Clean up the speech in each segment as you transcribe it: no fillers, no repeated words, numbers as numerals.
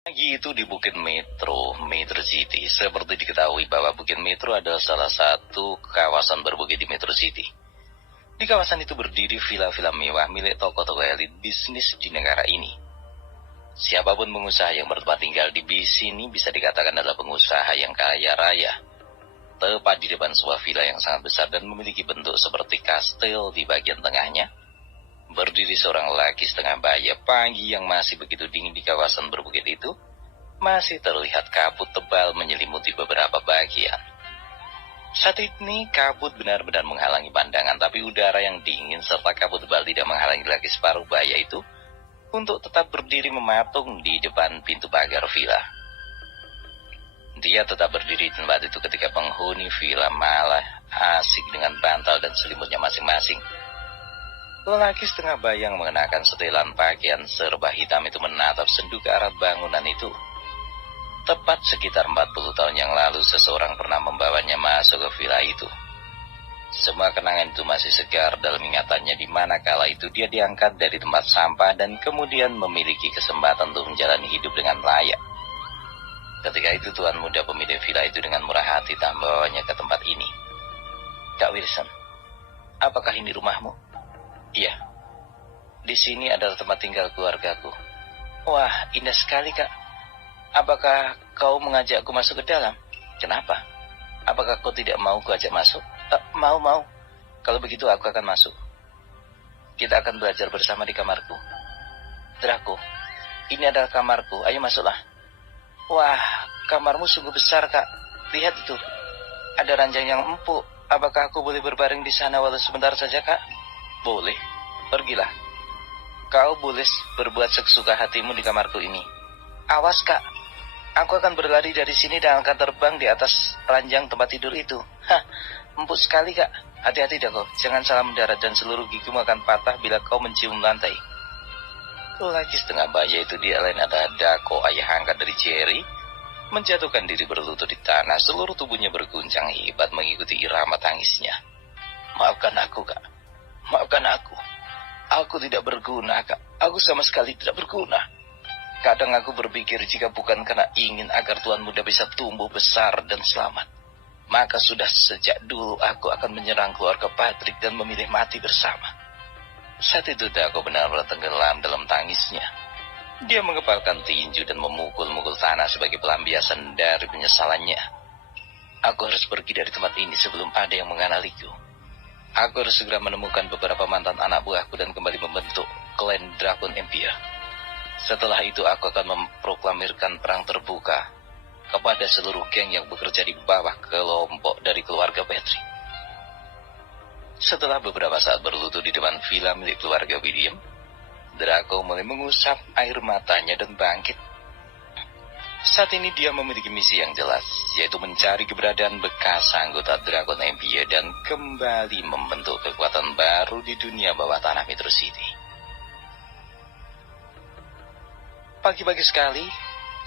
Pagi itu di Bukit Metro, Metro City. Seperti diketahui bahwa Bukit Metro adalah salah satu kawasan berbukit di Metro City. Di kawasan itu berdiri villa-villa mewah milik tokoh-tokoh elit bisnis di negara ini. Siapapun pengusaha yang bertempat tinggal di sini bisa dikatakan adalah pengusaha yang kaya raya. Tepat di depan sebuah villa yang sangat besar dan memiliki bentuk seperti kastil di bagian tengahnya, berdiri seorang lelaki setengah baya. Pagi yang masih begitu dingin di kawasan berbukit itu, masih terlihat kabut tebal menyelimuti beberapa bagian. Saat ini kabut benar-benar menghalangi pandangan, tapi udara yang dingin serta kabut tebal tidak menghalangi lagi separuh baya itu untuk tetap berdiri mematung di depan pintu pagar villa. Dia tetap berdiri di tempat itu ketika penghuni villa malah asik dengan bantal dan selimutnya masing-masing. Lelaki setengah bayang mengenakan setelan pakaian serba hitam itu menatap sendu ke arah bangunan itu. Tepat sekitar 40 tahun yang lalu seseorang pernah membawanya masuk ke villa itu. Semua kenangan itu masih segar dalam ingatannya, di mana kala itu dia diangkat dari tempat sampah dan kemudian memiliki kesempatan untuk menjalani hidup dengan layak. Ketika itu tuan muda pemilik villa itu dengan murah hati membawanya ke tempat ini. "Kak Wilson, apakah ini rumahmu?" "Iya, di sini adalah tempat tinggal keluargaku." "Wah, indah sekali, Kak. Apakah kau mengajakku masuk ke dalam?" "Kenapa? Apakah kau tidak mau kuajak masuk?" Mau. Kalau begitu aku akan masuk. Kita akan belajar bersama di kamarku." "Draco, ini adalah kamarku. Ayo masuklah." "Wah, kamarmu sungguh besar, Kak. Lihat itu. Ada ranjang yang empuk. Apakah aku boleh berbaring di sana walau sebentar saja, Kak?" "Boleh. Pergilah. Kau boleh berbuat sesuka hatimu di kamarku ini." "Awas, Kak. Aku akan berlari dari sini dan akan terbang di atas ranjang tempat tidur itu." "Hah, empuk sekali, Kak. Hati-hati Draco. Jangan salah mendarat dan seluruh gigimu akan patah bila kau mencium lantai." Lelaki setengah baya itu dia lain adalah Draco, ayah angkat dari Jerry, menjatuhkan diri berlutut di tanah. Seluruh tubuhnya berguncang hebat mengikuti irama tangisnya. "Maafkan aku, Kak. Maafkan aku. Aku tidak berguna, Kak. Aku sama sekali tidak berguna. Kadang aku berpikir jika bukan karena ingin agar Tuan Muda bisa tumbuh besar dan selamat, maka sudah sejak dulu aku akan menyerang keluarga Patrick dan memilih mati bersama." Saat itu Draco benar-benar tenggelam dalam tangisnya. Dia mengepalkan tinju dan memukul-mukul tanah sebagai pelampiasan dari penyesalannya. "Aku harus pergi dari tempat ini sebelum ada yang mengenaliku. Aku harus segera menemukan beberapa mantan anak buahku dan kembali membentuk klan Dragon Empire. Setelah itu aku akan memproklamirkan perang terbuka kepada seluruh geng yang bekerja di bawah kelompok dari keluarga Patrick." Setelah beberapa saat berlutut di depan villa milik keluarga William, Draco mulai mengusap air matanya dan bangkit. Saat ini dia memiliki misi yang jelas, yaitu mencari keberadaan bekas anggota Dragon Empire dan kembali membentuk kekuatan baru di dunia bawah tanah Metro City. Pagi-pagi sekali,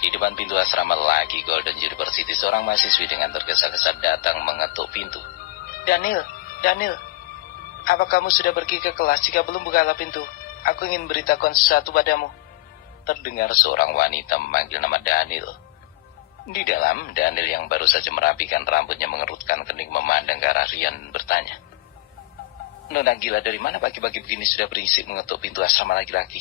di depan pintu asrama lagi Golden University, seorang mahasiswi dengan tergesa-gesa datang mengetuk pintu. Daniel, apa kamu sudah pergi ke kelas? Jika belum, bukalah pintu. Aku ingin beritahukan sesuatu padamu." Terdengar seorang wanita memanggil nama Daniel. Di dalam, Daniel yang baru saja merapikan rambutnya mengerutkan kening memandang ke arah Rian dan bertanya, "Nona gila dari mana pagi-pagi begini sudah berisik mengetuk pintu asrama laki-laki?"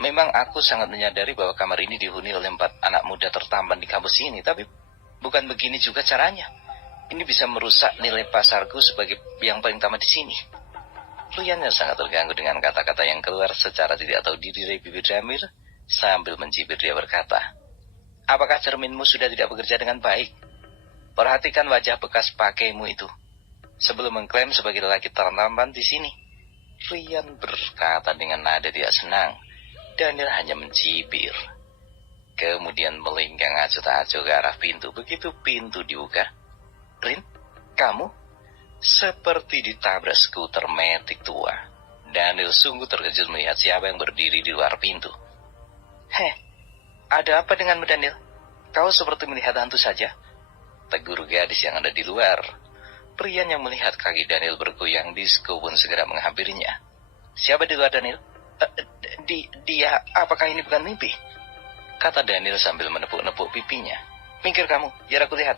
"Memang aku sangat menyadari bahwa kamar ini dihuni oleh 4 anak muda tertampan di kampus ini, tapi bukan begini juga caranya. Ini bisa merusak nilai pasarku sebagai yang paling utama di sini." Rian yang sangat terganggu dengan kata-kata yang keluar secara tidak tahu diri dari bibir Damir, sambil mencibir dia berkata, "Apakah cerminmu sudah tidak bekerja dengan baik? Perhatikan wajah bekas pakaimu itu sebelum mengklaim sebagai lelaki tertampan di sini." Rian berkata dengan nada tidak senang. Daniel hanya mencibir. Kemudian melingkang acuh-acuh ke arah pintu. Begitu pintu dibuka, "Rin, kamu?" Seperti ditabrak skuter metik tua. Daniel sungguh terkejut melihat siapa yang berdiri di luar pintu. "Heh, ada apa denganmu, Daniel? Kau seperti melihat hantu saja," tegur gadis yang ada di luar. Pria yang melihat kaki Daniel bergoyang disco pun segera menghampirinya. "Siapa di luar, Daniel?" Dia, apakah ini bukan mimpi?" kata Daniel sambil menepuk-nepuk pipinya. Minggir kamu, biar aku lihat.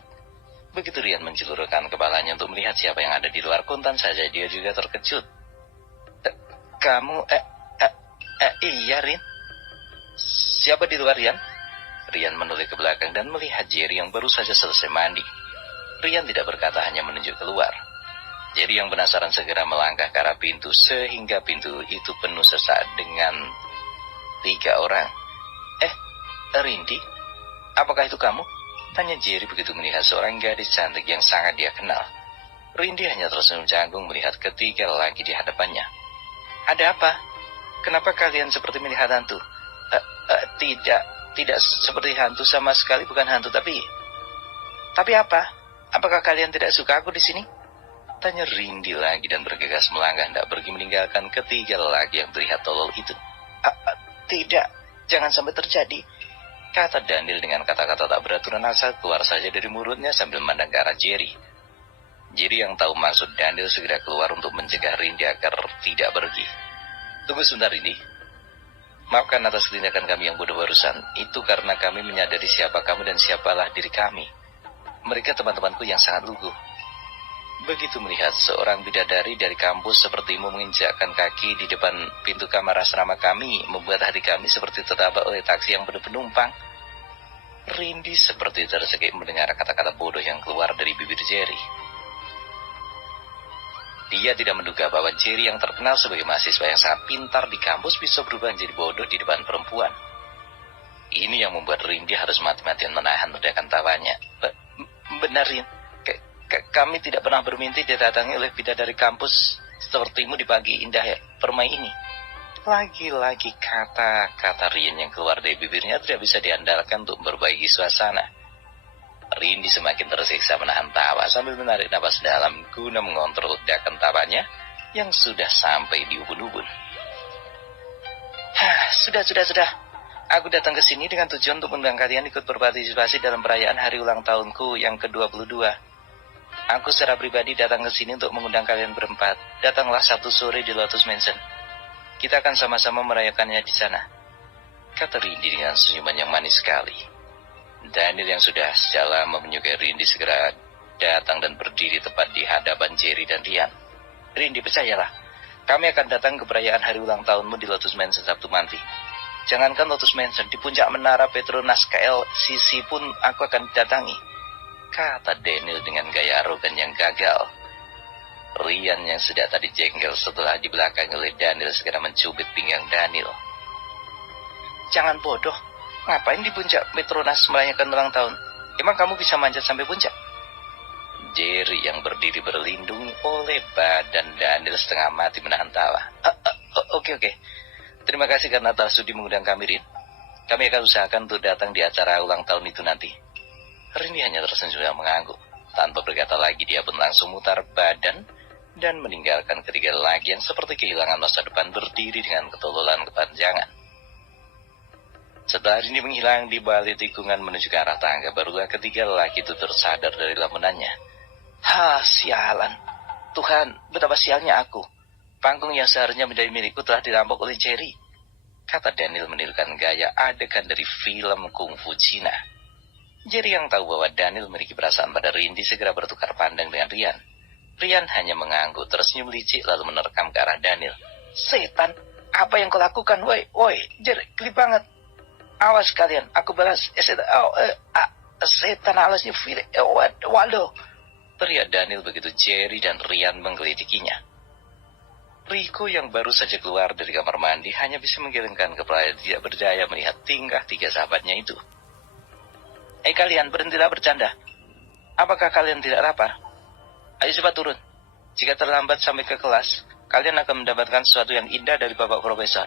Begitu Rian menjulurkan kepalanya untuk melihat siapa yang ada di luar, kontan saja dia juga terkejut. Kamu, iya Rian. Siapa di luar Rian? Rian menoleh ke belakang dan melihat Jerry yang baru saja selesai mandi. Rian tidak berkata, hanya menunjuk keluar. Jerry yang penasaran segera melangkah ke arah pintu sehingga pintu itu penuh sesaat dengan 3 orang. Rindy, apakah itu kamu? Tanya Jerry begitu melihat seorang gadis cantik yang sangat dia kenal. Rindy hanya tersenyum canggung melihat ketiga lelaki di hadapannya. Ada apa? Kenapa kalian seperti melihat hantu? Tidak seperti hantu sama sekali, bukan hantu, tapi apa? Apakah kalian tidak suka aku di sini? Tanya Rindy lagi dan bergegas melangkah hendak pergi meninggalkan ketiga lelaki yang terlihat tolol itu. Tidak, jangan sampai terjadi, kata Daniel dengan kata-kata tak beraturan asal keluar saja dari mulutnya sambil memandang ke arah Jerry. Jerry yang tahu maksud Daniel segera keluar untuk mencegah Rindy agar tidak pergi. Tunggu sebentar Rindy. Maafkan atas tindakan kami yang bodoh barusan. Itu karena kami menyadari siapa kamu dan siapalah diri kami. Mereka teman-temanku yang sangat lugu. Begitu melihat seorang bidadari dari kampus sepertimu menginjakkan kaki di depan pintu kamar asrama kami, membuat hati kami seperti tertabrak oleh taksi yang penuh penumpang. Rindy seperti tersekik mendengar kata-kata bodoh yang keluar dari bibir Jerry. Dia tidak menduga bahwa Jerry yang terkenal sebagai mahasiswa yang sangat pintar di kampus bisa berubah menjadi bodoh di depan perempuan. Ini yang membuat Rindy harus mati-matian menahan ledakan tawanya. Benar, Rin. Kami tidak pernah bermimpi didatangi oleh bidadari kampus sepertimu di pagi indah permai ini. Lagi-lagi kata-kata Rian yang keluar dari bibirnya tidak bisa diandalkan untuk memperbaiki suasana. Rindy semakin tersiksa menahan tawa sambil menarik napas dalam guna mengontrol ledakan tawanya yang sudah sampai di ubun-ubun. Sudah. Aku datang ke sini dengan tujuan untuk mengundang kalian ikut berpartisipasi dalam perayaan hari ulang tahunku yang ke-22. Aku secara pribadi datang ke sini untuk mengundang kalian berempat. Datanglah Sabtu sore di Lotus Mansion. Kita akan sama-sama merayakannya di sana, kata Rindy dengan senyuman yang manis sekali. Daniel yang sudah sejak lama menyukai Rindy segera datang dan berdiri tepat di hadapan Jerry dan Rian. Rindy, percayalah, kami akan datang ke perayaan hari ulang tahunmu di Lotus Mansion Sabtu nanti. Jangankan Lotus Mansion, di puncak menara Petronas KLCC pun aku akan datangi, kata Daniel dengan gaya arogan yang gagal. Rian yang sudah tadi jengkel setelah di belakang oleh Daniel segera mencubit pinggang Daniel. Jangan bodoh, ngapain di puncak Petronas merayakan ulang tahun? Emang kamu bisa manjat sampai puncak? Jerry yang berdiri berlindung oleh badan Daniel setengah mati menahan tawa. Oke. Terima kasih karena telah sudi mengundang kami, Rin. Kami akan usahakan untuk datang di acara ulang tahun itu nanti. Rin hanya tersenyum dan mengangguk. Tanpa berkata lagi, dia pun langsung mutar badan dan meninggalkan ketiga lelaki yang seperti kehilangan masa depan berdiri dengan ketololan kepanjangan. Setelah Rin menghilang di balik tikungan menuju ke arah tangga, barulah ketiga lelaki itu tersadar dari lamunannya. Sialan. Tuhan, betapa sialnya aku. Panggung yang seharusnya menjadi milikku telah dirampok oleh Jerry, kata Daniel menirukan gaya adegan dari film kungfu Cina. Jerry yang tahu bahwa Daniel memiliki perasaan pada Rindy segera bertukar pandang dengan Rian. Rian hanya mengangguk tersenyum licik lalu menerkam ke arah Daniel. Setan, apa yang kau lakukan? Woi, Jerry, geli banget. Awas kalian, aku balas. Setan alasnya Waldo, teriak Daniel begitu Jerry dan Rian menggelidikinya. Rico yang baru saja keluar dari kamar mandi hanya bisa menggelengkan kepala tidak berdaya melihat tingkah tiga sahabatnya itu. Kalian, berhentilah bercanda. Apakah kalian tidak lapar? Ayo cepat turun. Jika terlambat sampai ke kelas, kalian akan mendapatkan sesuatu yang indah dari Bapak Profesor.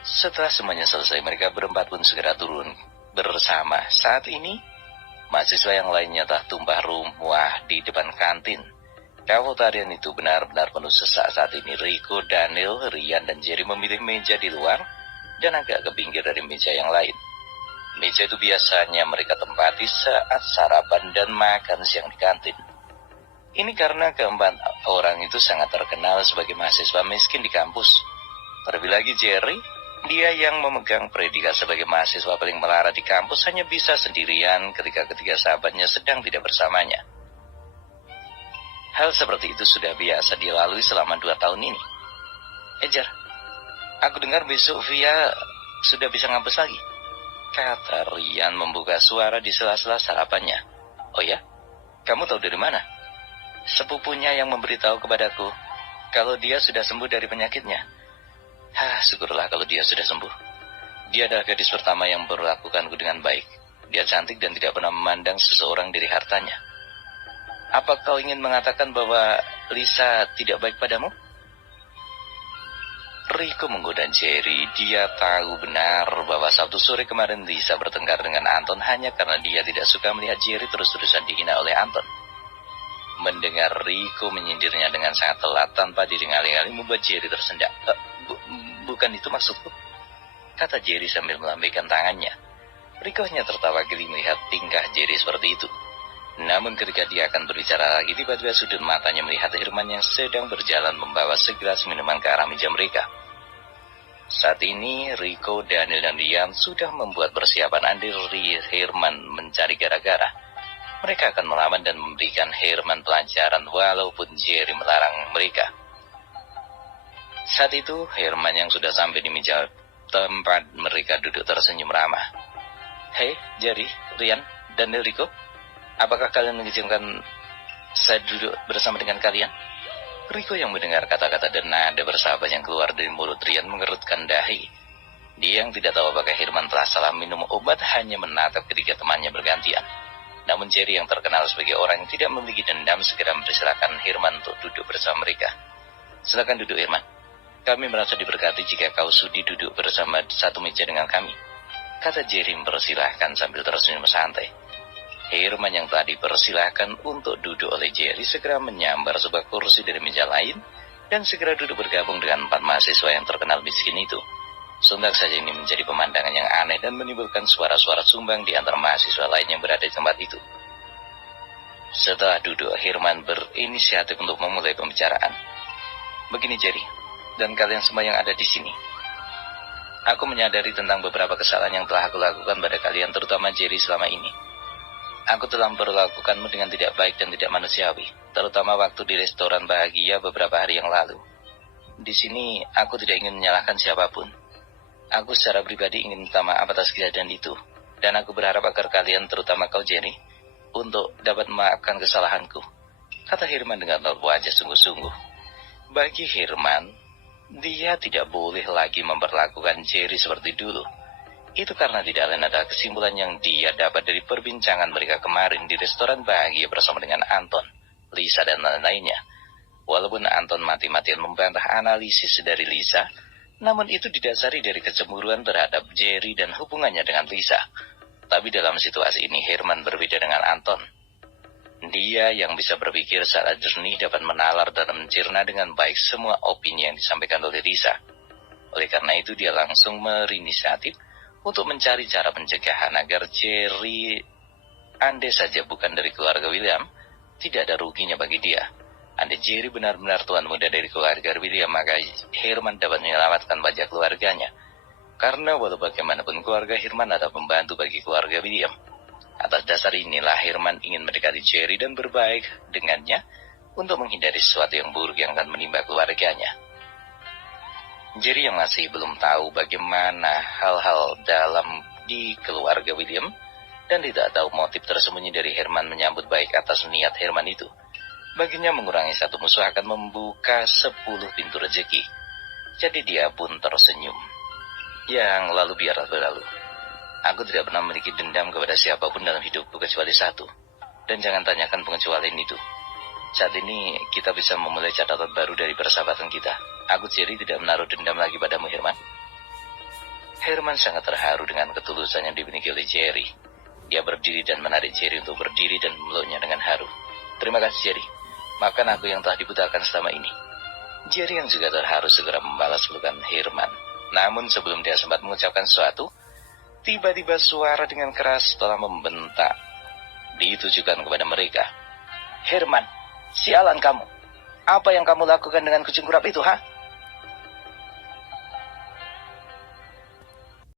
Setelah semuanya selesai, mereka berempat pun segera turun bersama. Saat ini, mahasiswa yang lainnya telah tumpah ruah di depan kantin. Kafetarian itu benar-benar penuh sesak saat ini. Rico, Daniel, Rian, dan Jerry memilih meja di luar dan agak ke pinggir dari meja yang lain. Meja itu biasanya mereka tempati saat sarapan dan makan siang di kantin. Ini karena keempat orang itu sangat terkenal sebagai mahasiswa miskin di kampus. Terlebih lagi Jerry Dia yang memegang predikat sebagai mahasiswa paling melarat di kampus hanya bisa sendirian ketika ketiga sahabatnya sedang tidak bersamanya. Hal seperti itu sudah biasa dilalui selama 2 tahun ini. Jar, aku dengar besok Via sudah bisa ngampus lagi, kata Rian membuka suara di sela-sela sarapannya. Oh ya? Kamu tahu dari mana? Sepupunya yang memberitahu kepadaku kalau dia sudah sembuh dari penyakitnya. Syukurlah kalau dia sudah sembuh. Dia adalah gadis pertama yang memperlakukanku dengan baik. Dia cantik dan tidak pernah memandang seseorang dari hartanya. Apa kau ingin mengatakan bahwa Lisa tidak baik padamu? Riko menggoda Jerry. Dia tahu benar bahwa Sabtu sore kemarin Lisa bertengkar dengan Anton hanya karena dia tidak suka melihat Jerry terus-terusan dihina oleh Anton. Mendengar Riko menyindirnya dengan sangat telat tanpa didengar-dengar membuat Jerry tersendak. Bukan itu maksudku, kata Jerry sambil melambaikan tangannya. Riko hanya tertawa geli melihat tingkah Jerry seperti itu. Namun ketika dia akan berbicara lagi, tiba-tiba sudut matanya melihat Herman yang sedang berjalan membawa segelas minuman ke arah meja mereka. Saat ini Riko, Daniel, dan Rian sudah membuat persiapan andil Herman mencari gara-gara. Mereka akan melawan dan memberikan Herman pelajaran walaupun Jerry melarang mereka. Saat itu, Herman yang sudah sampai di meja tempat mereka duduk tersenyum ramah. Hei, Jerry, Rian, dan Riko, apakah kalian mengizinkan saya duduk bersama dengan kalian? Riko yang mendengar kata-kata dan nada bersahabat yang keluar dari mulut Rian mengerutkan dahi. Dia yang tidak tahu apakah Herman telah salah minum obat hanya menatap ketika temannya bergantian. Namun Jerry yang terkenal sebagai orang yang tidak memiliki dendam segera mempersilahkan Herman untuk duduk bersama mereka. Silakan duduk, Herman. Kami merasa diberkati jika kau sudi duduk bersama satu meja dengan kami, kata Jerry mempersilahkan sambil tersenyum santai. Herman yang telah dipersilahkan untuk duduk oleh Jerry segera menyambar sebuah kursi dari meja lain dan segera duduk bergabung dengan 4 mahasiswa yang terkenal miskin itu. Sontak saja ini menjadi pemandangan yang aneh dan menimbulkan suara-suara sumbang di antara mahasiswa lain yang berada di tempat itu. Setelah duduk, Herman berinisiatif untuk memulai pembicaraan. Begini Jerry, dan kalian semua yang ada di sini. Aku menyadari tentang beberapa kesalahan yang telah aku lakukan pada kalian, terutama Jerry selama ini. Aku telah memperlakukanmu dengan tidak baik dan tidak manusiawi, terutama waktu di restoran bahagia beberapa hari yang lalu. Di sini, aku tidak ingin menyalahkan siapapun. Aku secara pribadi ingin minta maaf atas kejadian itu, dan aku berharap agar kalian, terutama kau Jerry, untuk dapat memaafkan kesalahanku, kata Herman dengan wajah sungguh-sungguh. Bagi Herman, dia tidak boleh lagi memperlakukan Jerry seperti dulu. Itu karena tidak lain adalah kesimpulan yang dia dapat dari perbincangan mereka kemarin di restoran bahagia bersama dengan Anton, Lisa, dan lain-lainnya. Walaupun Anton mati-matian membantah analisis dari Lisa, namun itu didasari dari kecemburuan terhadap Jerry dan hubungannya dengan Lisa. Tapi dalam situasi ini Herman berbeda dengan Anton. Dia yang bisa berpikir secara jernih dapat menalar dan mencerna dengan baik semua opini yang disampaikan oleh Lisa. Oleh karena itu dia langsung berinisiatif untuk mencari cara pencegahan agar Jerry, andai saja bukan dari keluarga William, tidak ada ruginya bagi dia. Andai Jerry benar-benar tuan muda dari keluarga William, maka Herman dapat menyelamatkan wajah keluarganya. Karena walau bagaimanapun keluarga Herman adalah pembantu bagi keluarga William. Atas dasar inilah Herman ingin mendekati Jerry dan berbaik dengannya untuk menghindari sesuatu yang buruk yang akan menimpa keluarganya. Jerry yang masih belum tahu bagaimana hal-hal dalam di keluarga William dan tidak tahu motif tersembunyi dari Herman menyambut baik atas niat Herman itu. Baginya mengurangi satu musuh akan membuka 10 pintu rezeki. Jadi dia pun tersenyum. Yang lalu biarlah berlalu. Aku tidak pernah memiliki dendam kepada siapapun dalam hidupku kecuali satu. Dan jangan tanyakan pengecualian itu. Saat ini kita bisa memulai catatan baru dari persahabatan kita. Aku Jerry tidak menaruh dendam lagi padamu Herman. Herman sangat terharu dengan ketulusan yang dimiliki oleh Jerry. Dia berdiri dan menarik Jerry untuk berdiri dan memeluknya dengan haru. Terima kasih Jerry. Maafkan aku yang telah dibutakan selama ini. Jerry yang juga terharu segera membalas pelukan Herman. Namun sebelum dia sempat mengucapkan sesuatu, tiba-tiba suara dengan keras telah membentak ditujukan kepada mereka. Herman, sialan kamu. Apa yang kamu lakukan dengan kucing kurap itu, ha?